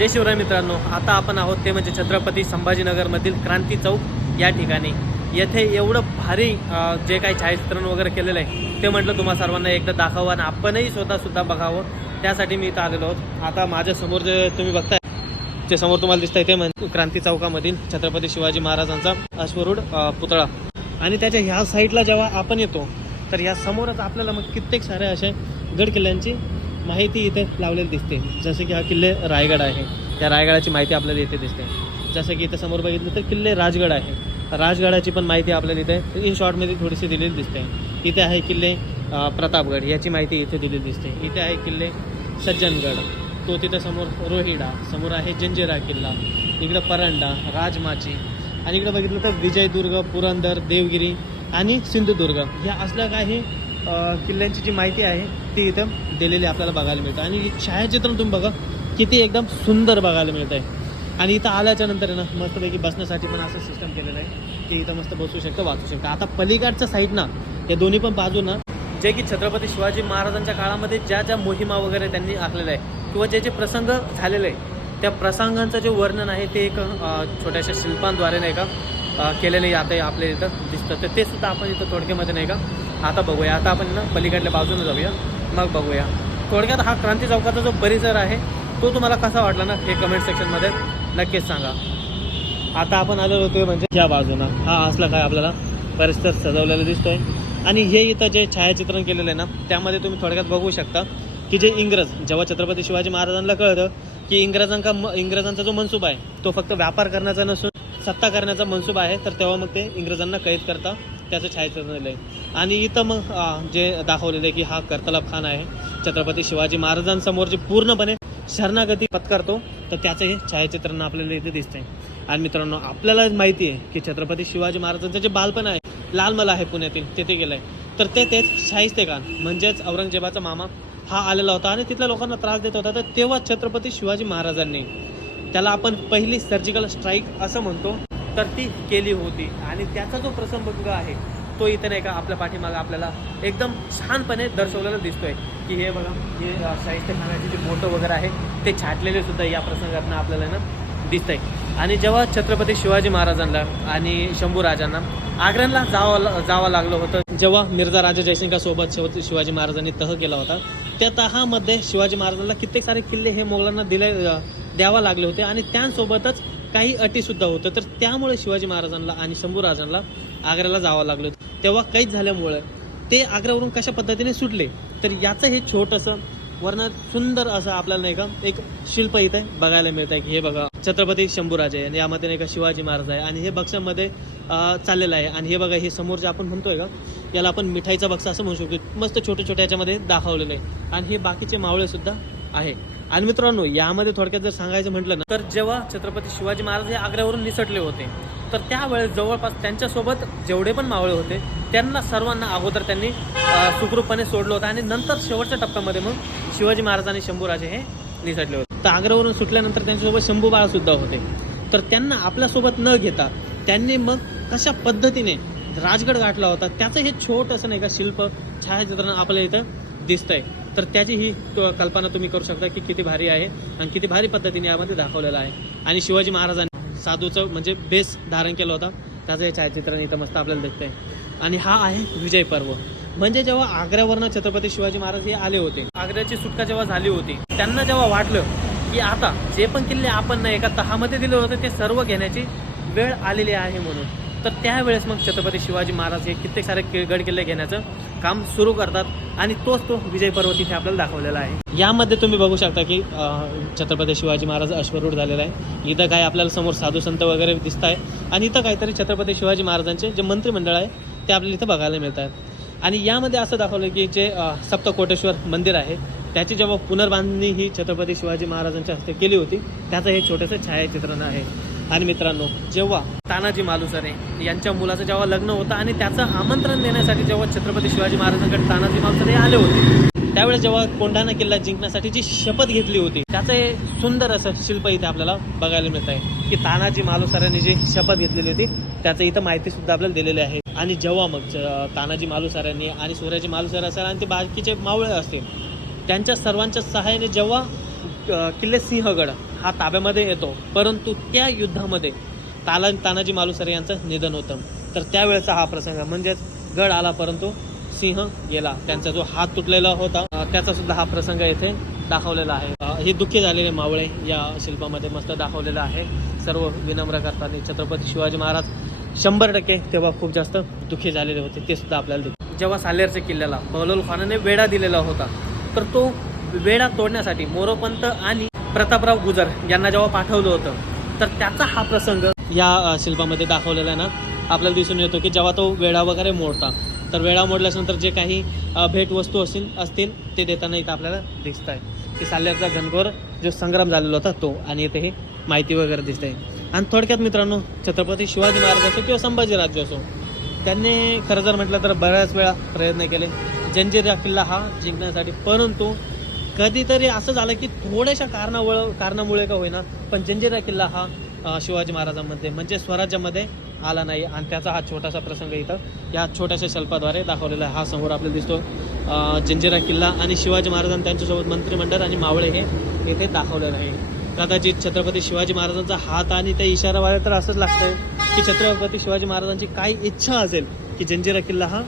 जय शिवराय मित्रांनो. आता आपण आहोत ते म्हणजे छत्रपती संभाजीनगरमधील क्रांती चौक या ठिकाणी. येथे एवढं भारी जे काही छायाचित्रण वगैरे केलेलं आहे ते म्हटलं तुम्हा सर्वांना एकदा दाखवावं आणि आपणही स्वतःसुद्धा बघावं. त्यासाठी मी इथं आलेलो आहोत. आता माझ्यासमोर जे तुम्ही बघताय जे समोर तुम्हाला दिसतंय ते म्हणजे क्रांती चौकामधील छत्रपती शिवाजी महाराजांचा अश्वरूढ पुतळा. आणि त्याच्या ह्या साईडला जेव्हा आपण येतो तर ह्या समोरच आपल्याला मग कित्येक साऱ्या असे गड किल्ल्यांची माहिती इथे लावलेली दिसते. जसं की हा किल्ले रायगड आहे. त्या रायगडाची माहिती आपल्याला इथे दिसते. जसं की इथं समोर बघितलं तर किल्ले राजगड आहे. राजगडाची पण माहिती आपल्याला इथे इन शॉर्टमध्ये थोडीशी दिलेली दिसते. इथे आहे किल्ले प्रतापगड याची माहिती इथे दिलेली दिसते. इथे आहे किल्ले सज्जनगड. तो तिथं समोर रोहिडा समोर आहे जंजिरा किल्ला. इकडं परांडा राजमाची. आणि इकडं बघितलं तर विजयदुर्ग पुरंदर देवगिरी आणि सिंधुदुर्ग. ह्या असल्या काही किल्ल्यांची जी माहिती आहे ती इथं दिलेली आपल्याला बघायला मिळतं. आणि छायाचित्रण तुम्ही बघा किती एकदम सुंदर बघायला मिळतं आहे आणि इथं आल्याच्यानंतर आहे ना मस्तपैकी बसण्यासाठी पण असं सिस्टम केलेलं आहे की इथं मस्त बसू शकतं वाचू शकतं. आता पलीकडच्या साईडनं या दोन्ही पण बाजूनं जे की छत्रपती शिवाजी महाराजांच्या काळामध्ये ज्या ज्या मोहिमा वगैरे त्यांनी आखलेल्या आहे किंवा जे जे प्रसंग झालेले आहे त्या प्रसंगांचं जे वर्णन आहे ते एक छोट्याशा शिल्पांद्वारे नाही का अ, केलेले आता आपल्या इथं दिसतं. तर ते सुद्धा आपण इथं थोडक्यामध्ये नाही का आता बघूया. आता आपण ना पलीकडल्या बाजूने जाऊया. मग बघूया. थोडक्यात हा क्रांती चौकाचा जो परिसर आहे तो तुम्हाला कसा वाटला ना हे कमेंट सेक्शनमध्ये नक्कीच सांगा. आता आपण आलेलो होतो म्हणजे या बाजूनं. हा असला काय आपल्याला परिसर सजवलेला दिसतोय. आणि हे इथं जे छायाचित्रण केलेलं आहे ना त्यामध्ये तुम्ही थोडक्यात बघू शकता की जे इंग्रज जेव्हा छत्रपती शिवाजी महाराजांना कळतं की इंग्रजांका म- इंग्रजांचा जो मनसूब आहे तो फक्त व्यापार करण्याचा नसून सत्ता करण्याचा मनसूब आहे तर तेव्हा मग ते इंग्रजांना कैद करता त्याचं छायाचित्रण दिलं आहे आणि इथं मग जे दाखवलेलं आहे की हा कर्तलब खान आहे. छत्रपती शिवाजी महाराजांसमोर जे पूर्णपणे शरणागती पत्करतो तर त्याचं हे छायाचित्रण आपल्याला इथे दिसतंय. आणि मित्रांनो आपल्याला माहिती आहे की छत्रपती शिवाजी महाराजांचं जे बालपण आहे लालमल आहे पुण्यातील तिथे गेलं आहे तर ते तेच शाहिस्ते खान म्हणजेच औरंगजेबाचा मामा हा आलेला होता. आणि तिथल्या लोकांना त्रास देत होता. तर तेव्हा छत्रपती शिवाजी महाराजांनी त्याला आपण पहिली सर्जिकल स्ट्राईक असं म्हणतो. तर ती केली होती. आणि त्याचा जो प्रसंग आहे तो इथे नाही का आपल्या पाठीमागं आपल्याला एकदम छानपणे दर्शवलेला दिसतोय. की हे बघा हे साहित्य शाहिस्ते खानाची जी बोटं वगैरे आहे ते छाटलेले सुद्धा या प्रसंगातनं आपल्याला ना दिसतंय. आणि जेव्हा छत्रपती शिवाजी महाराजांना आणि शंभू राजांना आग्र्याला जावं जावं लागलं होतं जेव्हा मिर्झा राजा जयसिंगासोबत शिव शिवाजी महाराजांनी तह केला होता त्या तहामध्ये शिवाजी महाराजांना कित्येक सारे किल्ले हे मोगलांना दिले द्यावा लागले होते. आणि त्यांसोबतच काही अटीसुद्धा होतं तर त्यामुळे शिवाजी महाराजांना आणि शंभू राजांना आग्र्याला जावं लागलं तेव्हा काहीच झाल्यामुळं ते आग्र्यावरून कशा पद्धतीने सुटले? तर याचं हे छोटंसं वर्णन सुंदर असं आपल्याला नाही का एक शिल्प इथे बघायला मिळत आहे की हे बघा छत्रपती शंभूराज आहे आणि यामध्ये नाही का शिवाजी महाराज आहे आणि हे बक्षामध्ये चाललेलं आहे. आणि हे बघा हे समोर जे आपण म्हणतोय का याला आपण मिठाईचा बक्सा असं म्हणू शकतो. मस्त छोट्या छोट्या याच्यामध्ये दाखवलेलं आहे. आणि हे बाकीचे मावळे सुद्धा आहे. आणि मित्रांनो यामध्ये थोडक्यात जर सांगायचं म्हटलं ना तर जेव्हा छत्रपती शिवाजी महाराज हे आग्र्यावरून निसटले होते तर त्यावेळेस जवळपास त्यांच्यासोबत जेवढे पण मावळे होते त्यांना सर्वांना अगोदर त्यांनी सुखरूपपणे सोडलं होतं आणि नंतर शेवटच्या टप्प्यामध्ये मग शिवाजी महाराज आणि शंभूराजे हे निसटले होते. तर आग्र्यावरून सुटल्यानंतर त्यांच्यासोबत शंभू बाळासुद्धा होते. तर त्यांना आपल्यासोबत न घेता त्यांनी मग कशा पद्धतीने राजगड गाठला होता त्याचं हे छोटंसं नाही का शिल्प छायाचित्रण आपल्या इथं दिसतंय. तर त्याची ही कल्पना तुम्ही करू शकता की किती भारी आहे आणि किती भारी पद्धतीने यामध्ये दाखवलेलं आहे. आणि शिवाजी महाराजांनी साधूचं म्हणजे बेस धारण केलं होतं. त्याचं हे छायाचित्रण इथं मस्त आपल्याला दिसतंय. आणि हा आहे विजय पर्व. म्हणजे जेव्हा आग्र्यावरनं छत्रपती शिवाजी महाराज हे आले होते आग्र्याची सुटका जेव्हा झाली होती त्यांना जेव्हा वाटलं की आता जे पण किल्ले आपण एका तहामध्ये दिले होते ते सर्व घेण्याची वेळ आलेली आहे म्हणून. तर त्यावेळेस मग छत्रपती शिवाजी महाराज हे कित्येक सारे गड किल्ले घेण्याचं काम सुरू करतात आणि तोच तो विजय पर्व तिथे आपल्याला दाखवलेला आहे. यामध्ये तुम्ही बघू शकता की छत्रपती शिवाजी महाराज अश्वरूढ झालेला आहे. इथं काय आपल्याला समोर साधू संत वगैरे दिसत आहे आणि इथं काहीतरी छत्रपती शिवाजी महाराजांचे जे मंत्रिमंडळ आहे ते आपल्याला इथं बघायला मिळत आहेत आणि यामध्ये असं दाखवलं की जे सप्तकोटेश्वर मंदिर आहे त्याची जेव्हा पुनर्बांधणी ही छत्रपती शिवाजी महाराजांच्या हस्ते केली होती त्याचं हे छोटंसं छायाचित्रण आहे. आणि मित्रांनो जेव्हा तानाजी मालुसरे यांच्या मुलाचं जेव्हा लग्न होतं आणि त्याचं आमंत्रण देण्यासाठी जेव्हा छत्रपती शिवाजी महाराजांकडे तानाजी मालुसरे आले होते त्यावेळेस जेव्हा कोंढाणा किल्ला जिंकण्यासाठी जी शपथ घेतली होती त्याचं हे सुंदर असं शिल्प इथे आपल्याला बघायला मिळत आहे की तानाजी मालुसऱ्यांनी जी शपथ घेतलेली होती त्याचं इथं माहिती सुद्धा आपल्याला दिलेली आहे. आणि जेव्हा मग ज- तानाजी मालुसऱ्यांनी आणि सूर्याजी मालुसरे असेल आणि ते बाकीचे मावळे असतील त्यांच्या सर्वांच्या सहाय्याने जेव्हा किल्ले सिंहगड हा ताब्यामध्ये येतो. परंतु त्या युद्धामध्ये ताला तानाजी मालुसरे यांचं निधन होतं. तर त्यावेळेचा हा प्रसंग म्हणजेच गड आला परंतु सिंह गेला. त्यांचा जो हात तुटलेला होता त्याचा सुद्धा हा प्रसंग येथे दाखवलेला आहे. हे दुःखी झालेले मावळे या शिल्पामध्ये मस्त दाखवलेलं आहे. सर्व विनम्र करताना छत्रपती शिवाजी महाराज शंभर टक्के तेव्हा खूप जास्त दुःखी झालेले होते. ते सुद्धा आपल्याला जेव्हा सालेरच्या किल्ल्याला बहलोल खानाने वेढा दिलेला होता तर तो वेढा तोडण्यासाठी मोरोपंत आणि प्रतापराव गुजर यांना जेव्हा पाठवलं होतं तर त्याचा हा प्रसंग या शिल्पामध्ये दाखवलेला आहे ना आपल्याला दिसून येतो की जेव्हा तो वेळा वगैरे मोडता तर वेळा मोडल्यानंतर जे काही भेटवस्तू असतील असतील ते देताना इथं आपल्याला दिसत आहे की साल्याचा घनघोर जो संग्राम झालेला होता तो. आणि इथे हे माहिती वगैरे दिसत. आहे आणि थोडक्यात मित्रांनो छत्रपती शिवाजी महाराज असो किंवा संभाजी राज्य असो त्यांनी खरं जर म्हटलं तर बऱ्याच वेळा प्रयत्न केले. जंजिरा किल्ला हा जिंकण्यासाठी परंतु कधीतरी असं झालं की थोड्याशा कारणामुळं कारणामुळे का होईना पण जंजिरा किल्ला हा शिवाजी महाराजांमध्ये म्हणजे स्वराज्यामध्ये आला नाही. आणि त्याचा हा छोटासा प्रसंग इथं या छोट्याशा शिल्पाद्वारे दाखवलेला हा समोर आपल्याला दिसतो जंजिरा किल्ला आणि शिवाजी महाराजांनी त्यांच्यासोबत मंत्रिमंडळ आणि मावळे हे इथे दाखवलेलं आहे. कदाचित छत्रपती शिवाजी महाराजांचा हात आणि त्या इशारा वाले तर असंच लागतंय की छत्रपती शिवाजी महाराजांची काय इच्छा असेल की जंजिरा किल्ला हा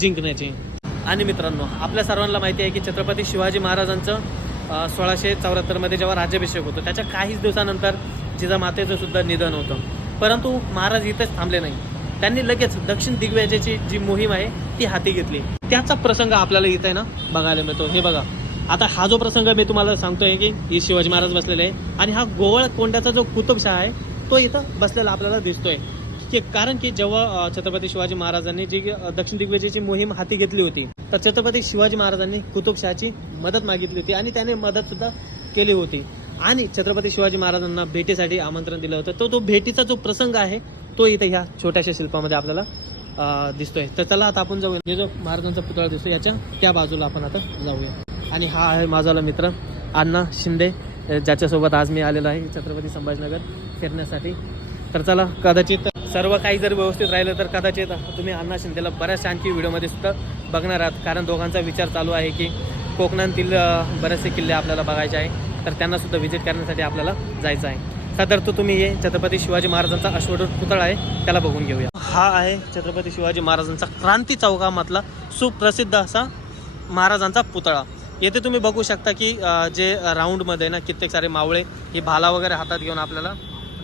जिंकण्याची. आणि मित्रांनो आपल्या सर्वांना माहिती आहे की छत्रपती शिवाजी महाराजांचं सोळाशे चौऱ्याहत्तरमध्ये जेव्हा राज्याभिषेक होतो त्याच्या काहीच दिवसानंतर जिजामातेचं सुद्धा निधन होतं. परंतु महाराज इथेच थांबले नाही. त्यांनी लगेच दक्षिण दिग्विजयाची जी मोहीम आहे ती हाती घेतली. त्याचा प्रसंग आपल्याला इथे ना बघायला मिळतो. हे बघा. आता हा जो प्रसंग मी तुम्हाला सांगतोय की ही शिवाजी महाराज बसलेले आहे आणि हा गोवळ कोंड्याचा जो कुतुबशाह आहे तो इथं बसलेला आपल्याला दिसतोय. की कारण की जेव्हा छत्रपती शिवाजी महाराजांनी जी दक्षिण दिग्विजयची मोहीम हाती घेतली होती तर छत्रपती शिवाजी महाराजांनी कुतुबशहाची मदत मागितली होती आणि त्याने मदत सुद्धा केली होती. आणि छत्रपती शिवाजी महाराजांना भेटीसाठी आमंत्रण दिलं होतं. तो तो भेटीचा जो प्रसंग आहे तो इथे ह्या छोट्याशा शिल्पामध्ये आपल्याला दिसतोय. तर चला आता आपण जाऊया. जो महाराजांचा पुतळा दिसतो याच्या त्या बाजूला आपण आता जाऊया. आणि हा आहे माझा मित्र अण्णा शिंदे ज्याच्यासोबत आज मी आलेलो आहे छत्रपती संभाजीनगर फिरण्यासाठी. तर चला कदाचित सर्व काही जर व्यवस्थित राहिलं तर कदाचित तुम्ही अण्णा शिंदेला बऱ्याचशा आणखी व्हिडिओमध्ये सुद्धा बघणार आहात. कारण दोघांचा विचार चालू आहे की कोकणातील बरेचसे किल्ले आपल्याला बघायचे आहे. तर त्यांनासुद्धा व्हिजिट करण्यासाठी आपल्याला जायचं आहे. साधारण तुम्ही हे छत्रपती शिवाजी महाराजांचा अश्वरूढ पुतळा आहे त्याला बघून घेऊया. हा आहे छत्रपती शिवाजी महाराजांचा क्रांती चौकामधला सुप्रसिद्ध असा महाराजांचा पुतळा. येथे तुम्ही बघू शकता की जे राऊंडमध्ये ना कित्येक सारे मावळे ही भाला वगैरे हातात घेऊन आपल्याला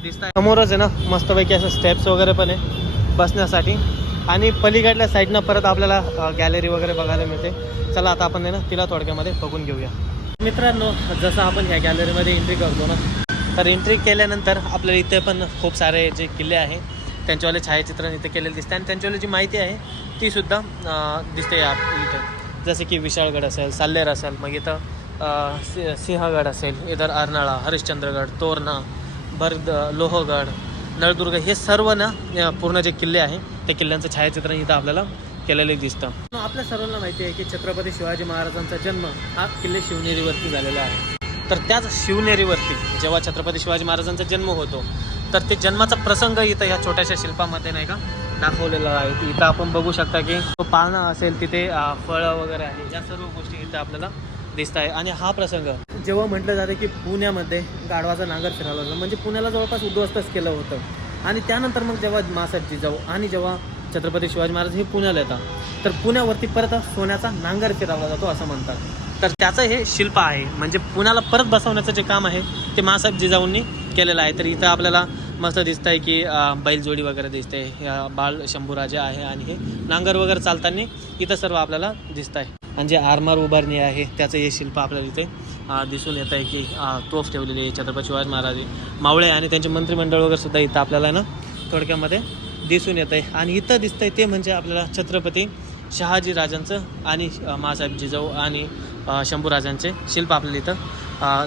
दिसत आहे समोरच आहे ना मस्तपैकी असं स्टेप्स वगैरे पण आहे बसण्यासाठी. आणि पलीकडल्या साईडनं परत आपल्याला गॅलरी वगैरे बघायला मिळते. चला आता आपण आहे ना तिला थोडक्यामध्ये बघून घेऊया. मित्रांनो जसं आपण ह्या गॅलरीमध्ये एंट्री करतो ना तर एंट्री केल्यानंतर आपल्याला इथे पण खूप सारे जे किल्ले आहे त्यांच्यावाले छायाचित्रण इथे केलेले दिसते आणि त्यांच्यावाली जी माहिती आहे ती सुद्धा दिसते या इथे. जसे की विशाळगड असेल साल्लेर असेल मग इथं सि सिंहगड असेल इतर अर्नाळा हरिश्चंद्रगड तोरणा बर्द लोहगड नळदुर्ग हे सर्व ना पूर्ण जे किल्ले आहे त्या किल्ल्यांचं छायाचित्रण इथं आपल्याला केलेलं दिसतं. आपल्या सर्वांना माहिती आहे की छत्रपती शिवाजी महाराजांचा जन्म हा किल्ले शिवनेरीवरती झालेला आहे. तर त्याच शिवनेरीवरती जेव्हा छत्रपती शिवाजी महाराजांचा जन्म होतो तर ते जन्माचा प्रसंग इथं ह्या छोट्याशा शिल्पामध्ये नाही का दाखवलेला आहे. इथं आपण बघू शकता की तो पाळणा असेल तिथे फळं वगैरे आहे. या सर्व गोष्टी इथं आपल्याला दिसत आहे आणि हा प्रसंग. जेव्हा म्हटलं जातं की पुण्यामध्ये गाढवाचा नांगर फिरवला होता म्हणजे पुण्याला जवळपास उद्ध्वस्तच केलं होतं. आणि त्यानंतर मग जेव्हा मासाहेब जिजाऊ आणि जेव्हा छत्रपती शिवाजी महाराज हे पुण्याला येतात तर पुण्यावरती परत सोन्याचा नांगर फिरवला जातो असं म्हणतात. तर त्याचं हे शिल्प आहे. म्हणजे पुण्याला परत बसवण्याचं जे काम आहे ते मासाहेब जिजाऊंनी केलेलं आहे. तर इथं आपल्याला मस्त दिसत आहे की बैलजोडी वगैरे दिसते. बाळ शंभूराजे आहे आणि हे नांगर वगैरे चालताना इथं सर्व आपल्याला दिसत आहे आणि जे आरमार उभारणी आहे त्याचं हे शिल्प आपल्याला इथे दिसून येत आहे की तोफ ठेवलेली आहे छत्रपती शिवाजी महाराज. मावळे आणि त्यांचे मंत्रिमंडळ वगैरे सुद्धा इथं आपल्याला ना थोडक्यामध्ये दिसून येत आहे आणि इथं दिसतंय ते म्हणजे आपल्याला छत्रपती शहाजी राजांचं आणि अं, मासाहेब जिजाऊ आणि शंभूराजांचे शिल्प आपल्याला इथं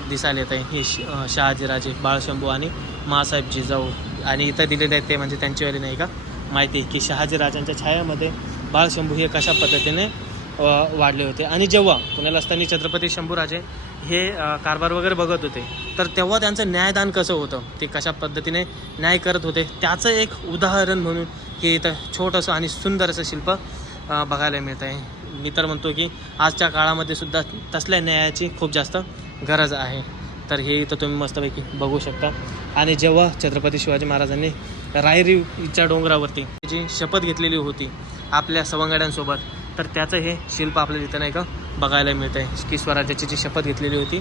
दिसायला येत आहे. हे श शहाजीराजे बाळशंभू आणि माँसाहेब जिजाऊ. आणि इथं दिलेले आहेत ते म्हणजे त्यांच्यावाली नाही का? माहिती की शहाजी राजांच्या छायामध्ये बाळशंभू हे कशा पद्धतीने वाढले होते. आणि जेव्हा पुण्याला असताना छत्रपती शंभूराजे हे कारभार वगैरे बघत होते तर तेव्हा त्यांचं न्यायदान कसं होतं? ते कशा पद्धतीने न्याय करत होते? त्याचं एक उदाहरण म्हणून की इथं छोटंसं आणि सुंदर असं शिल्प बघायला मिळत आहे मी तर म्हणतो की आजच्या काळामध्ये सुद्धा तसल्या न्यायाची खूप जास्त गरज आहे. तर हे इथं तुम्ही मस्तपैकी बघू शकता. आणि जेव्हा छत्रपती शिवाजी महाराजांनी रायरीच्या डोंगरावरती जी शपथ घेतलेली होती आपल्या सवंगड्यांसोबत तर त्याचं हे शिल्प आपल्याला इथं नाही का बघायला मिळतं आहे की स्वराज्याची जी शपथ घेतलेली होती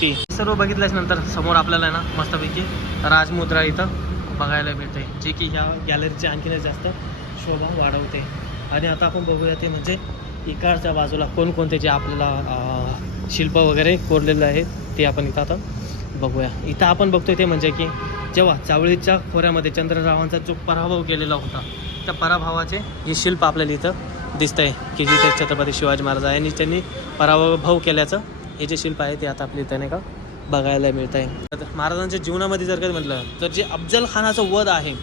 ती सर्व बघितल्याच नंतर समोर आपल्याला आहे ना मस्तपैकी राजमुद्रा इथं बघायला मिळते जे की ह्या गॅलरीची आणखीनच जास्त शोभा वाढवते. आणि आता आपण बघूया ते म्हणजे इकडच्या बाजूला कोणकोणते जे आपल्याला शिल्प वगैरे कोरलेलं आहे ते आपण इथं आता बघूया. इथं आपण बघतोय ते म्हणजे की जेव्हा चावळीच्या खोऱ्यामध्ये चंद्ररावांचा जो पराभव केलेला होता त्या पराभवाचे हे शिल्प आपल्याला इथं दिसतंय की जिथे छत्रपती शिवाजी महाराज यांनी त्यांनी पराभव केल्याचं हे जे शिल्प आहे ते आता आपल्या इथं नाही का बघायला मिळत आहे तर महाराजांच्या जीवनामध्ये जर काही म्हटलं तर जे अफजल खानाचा वध आहे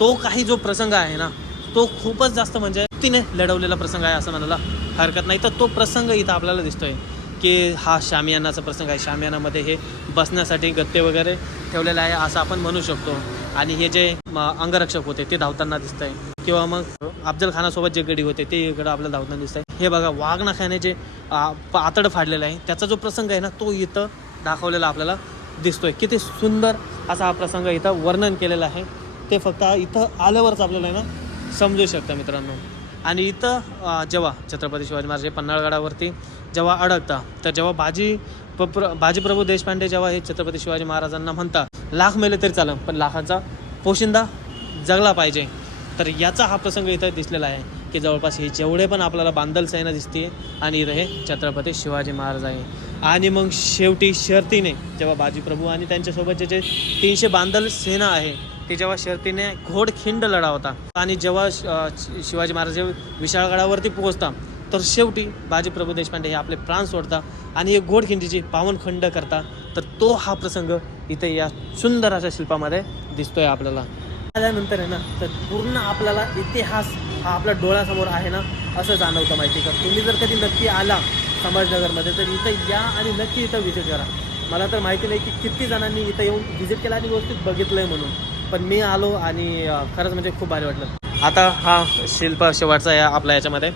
तो काही जो प्रसंग आहे ना तो खूपच जास्त म्हणजे तिने लढवलेला प्रसंग आहे असं म्हणायला हरकत नाही. तर तो प्रसंग इथं आपल्याला दिसतोय. की हा शामियानाचा प्रसंग आहे. शामियानामध्ये हे बसण्यासाठी गत्ते वगैरे ठेवलेले आहे असं आपण म्हणू शकतो. आणि हे जे म, अंगरक्षक होते ते धावताना दिसत आहे किंवा मग अफजल खानासोबत जे गडी होते ते इकडं आपल्याला धावताना दिसत आहे हे बघा वाघनाखाने जे आतड फाडलेलं आहे त्याचा जो प्रसंग आहे ना तो इथं दाखवलेला आपल्याला दिसतोय. किती सुंदर असा हा प्रसंग इथं वर्णन केलेला आहे. ते फक्त इथं आल्यावरच आपल्याला आहे ना समजू शकतं मित्रांनो. आणि इथं जेव्हा छत्रपती शिवाजी महाराज हे पन्हाळगडावरती जेव्हा अडकता तर जेव्हा बाजी प्र बाजीप्रभू देशपांडे जेव्हा हे छत्रपती शिवाजी महाराजांना म्हणता लाख मेले तरी चालं पण लाखाचा पोशिंदा जगला पाहिजे. तर याचा हा प्रसंग इथं दिसलेला आहे की जवळपास हे जेवढे पण आपल्याला बांधल सेना दिसते आणि इथं हे छत्रपती शिवाजी महाराज आहे. आणि मग शेवटी शर्तीने जेव्हा बाजीप्रभू आणि त्यांच्यासोबतचे जे तीनशे बांधल सेना आहे ते जेव्हा शर्तीने घोडखिंड लढा होता आणि जेव्हा शिवाजी महाराज विशाळगडावरती पोहोचता तर शेवटी बाजीप्रभू देशपांडे हे आपले प्राण सोडता आणि एक घोडखिंडीची पावनखंड करता. तर तो हा प्रसंग इथे या सुंदर अशा शिल्पामध्ये दिसतोय आपल्याला. आल्यानंतर आहे ना तर पूर्ण आपल्याला इतिहास हा आपल्या डोळ्यासमोर आहे ना असं जाणवतं माहिती का? तुम्ही जर कधी नक्की आला संभाजीनगरमध्ये तर इथं या आणि नक्की इथं व्हिजिट करा. मला तर माहिती नाही की किती जणांनी इथं येऊन व्हिजिट केला आणि व्यवस्थित बघितलं आहे म्हणून. पण मी आलो आणि खरंच म्हणजे खूप भारी वाटलं. आता हा शिल्प शेवटचा आहे आपल्या याच्यामध्ये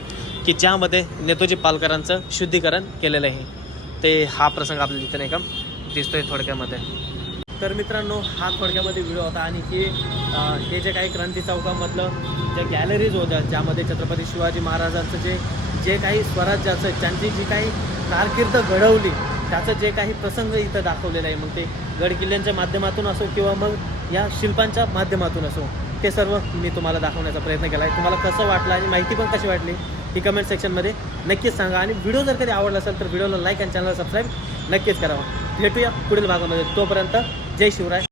की ज्यामध्ये नेतोजी पालकरांचं शुद्धीकरण केलेलं आहे. ते हा प्रसंग आपल्याला इथं नाही का दिसतोय थोडक्यामध्ये. तर मित्रांनो हा थोडक्यामध्ये व्हिडिओ होता आणि हे हे जे काही क्रांती चौकामधलं ज्या गॅलरीज होत्या ज्यामध्ये छत्रपती शिवाजी महाराजांचं जे जे काही स्वराज्याचं त्यांची जी काही कारकीर्द घडवली त्याचं जे काही प्रसंग इथं दाखवलेलं आहे. मग ते गडकिल्ल्यांच्या माध्यमातून असो किंवा मग या शिल्पांच्या माध्यमातून असो ते सर्व मी तुम्हाला दाखवण्याचा प्रयत्न केला आहे तुम्हाला कसं वाटलं आणि माहिती पण कशी वाटली ही कमेंट सेक्शनमध्ये नक्कीच सांगा. आणि व्हिडिओ जर कधी आवडला असेल तर व्हिडिओला लाईक आणि चॅनलला सबस्क्राईब नक्कीच करावा. भेटूया पुढील भागामध्ये. तोपर्यंत जय शिवराय.